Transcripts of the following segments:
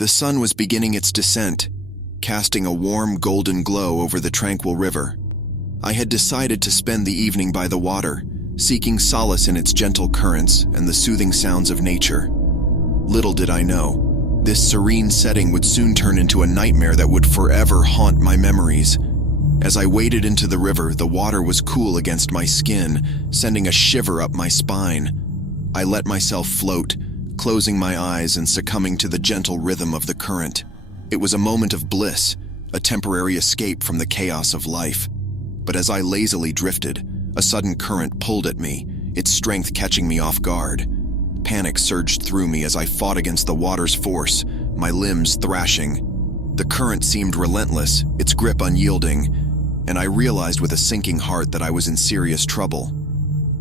The sun was beginning its descent, casting a warm golden glow over the tranquil river. I had decided to spend the evening by the water, seeking solace in its gentle currents and the soothing sounds of nature. Little did I know, this serene setting would soon turn into a nightmare that would forever haunt my memories. As I waded into the river, the water was cool against my skin, sending a shiver up my spine. I let myself float, closing my eyes and succumbing to the gentle rhythm of the current. It was a moment of bliss, a temporary escape from the chaos of life. But as I lazily drifted, a sudden current pulled at me, its strength catching me off guard. Panic surged through me as I fought against the water's force, my limbs thrashing. The current seemed relentless, its grip unyielding, and I realized with a sinking heart that I was in serious trouble.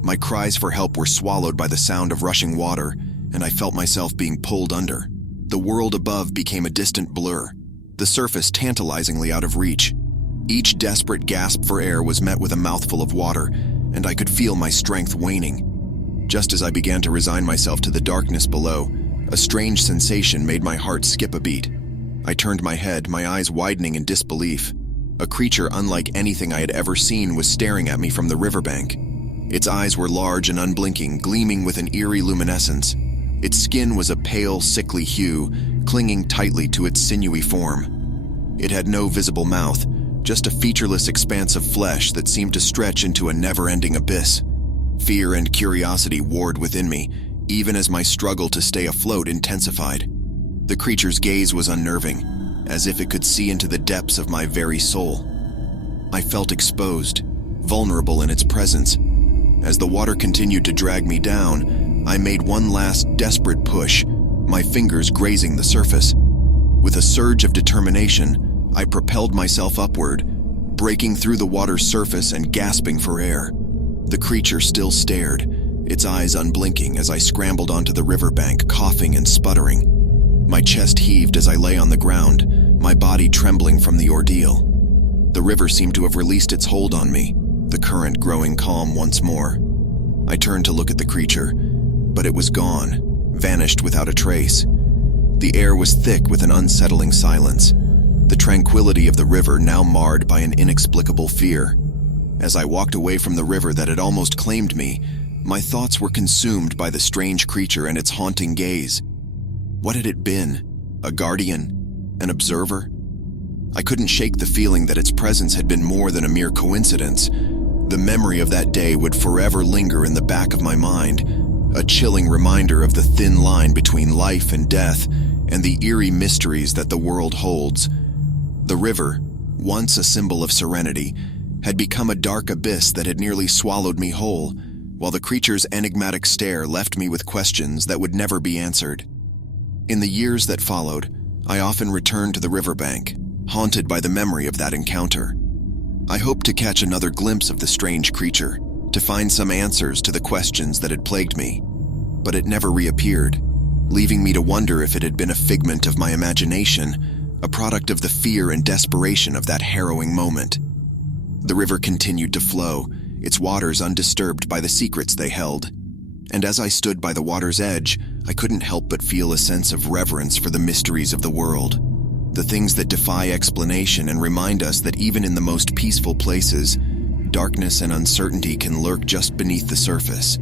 My cries for help were swallowed by the sound of rushing water, and I felt myself being pulled under. The world above became a distant blur, the surface tantalizingly out of reach. Each desperate gasp for air was met with a mouthful of water, and I could feel my strength waning. Just as I began to resign myself to the darkness below, a strange sensation made my heart skip a beat. I turned my head, my eyes widening in disbelief. A creature unlike anything I had ever seen was staring at me from the riverbank. Its eyes were large and unblinking, gleaming with an eerie luminescence. Its skin was a pale, sickly hue, clinging tightly to its sinewy form. It had no visible mouth, just a featureless expanse of flesh that seemed to stretch into a never-ending abyss. Fear and curiosity warred within me, even as my struggle to stay afloat intensified. The creature's gaze was unnerving, as if it could see into the depths of my very soul. I felt exposed, vulnerable in its presence. As the water continued to drag me down, I made one last desperate push, my fingers grazing the surface. With a surge of determination, I propelled myself upward, breaking through the water's surface and gasping for air. The creature still stared, its eyes unblinking as I scrambled onto the riverbank, coughing and sputtering. My chest heaved as I lay on the ground, my body trembling from the ordeal. The river seemed to have released its hold on me, the current growing calm once more. I turned to look at the creature, but it was gone, vanished without a trace. The air was thick with an unsettling silence, the tranquility of the river now marred by an inexplicable fear. As I walked away from the river that had almost claimed me, my thoughts were consumed by the strange creature and its haunting gaze. What had it been? A guardian? An observer? I couldn't shake the feeling that its presence had been more than a mere coincidence. The memory of that day would forever linger in the back of my mind, a chilling reminder of the thin line between life and death and the eerie mysteries that the world holds. The river, once a symbol of serenity, had become a dark abyss that had nearly swallowed me whole, while the creature's enigmatic stare left me with questions that would never be answered. In the years that followed, I often returned to the riverbank, haunted by the memory of that encounter. I hoped to catch another glimpse of the strange creature, to find some answers to the questions that had plagued me. But it never reappeared, leaving me to wonder if it had been a figment of my imagination, a product of the fear and desperation of that harrowing moment. The river continued to flow, its waters undisturbed by the secrets they held. And as I stood by the water's edge, I couldn't help but feel a sense of reverence for the mysteries of the world. The things that defy explanation and remind us that even in the most peaceful places, darkness and uncertainty can lurk just beneath the surface.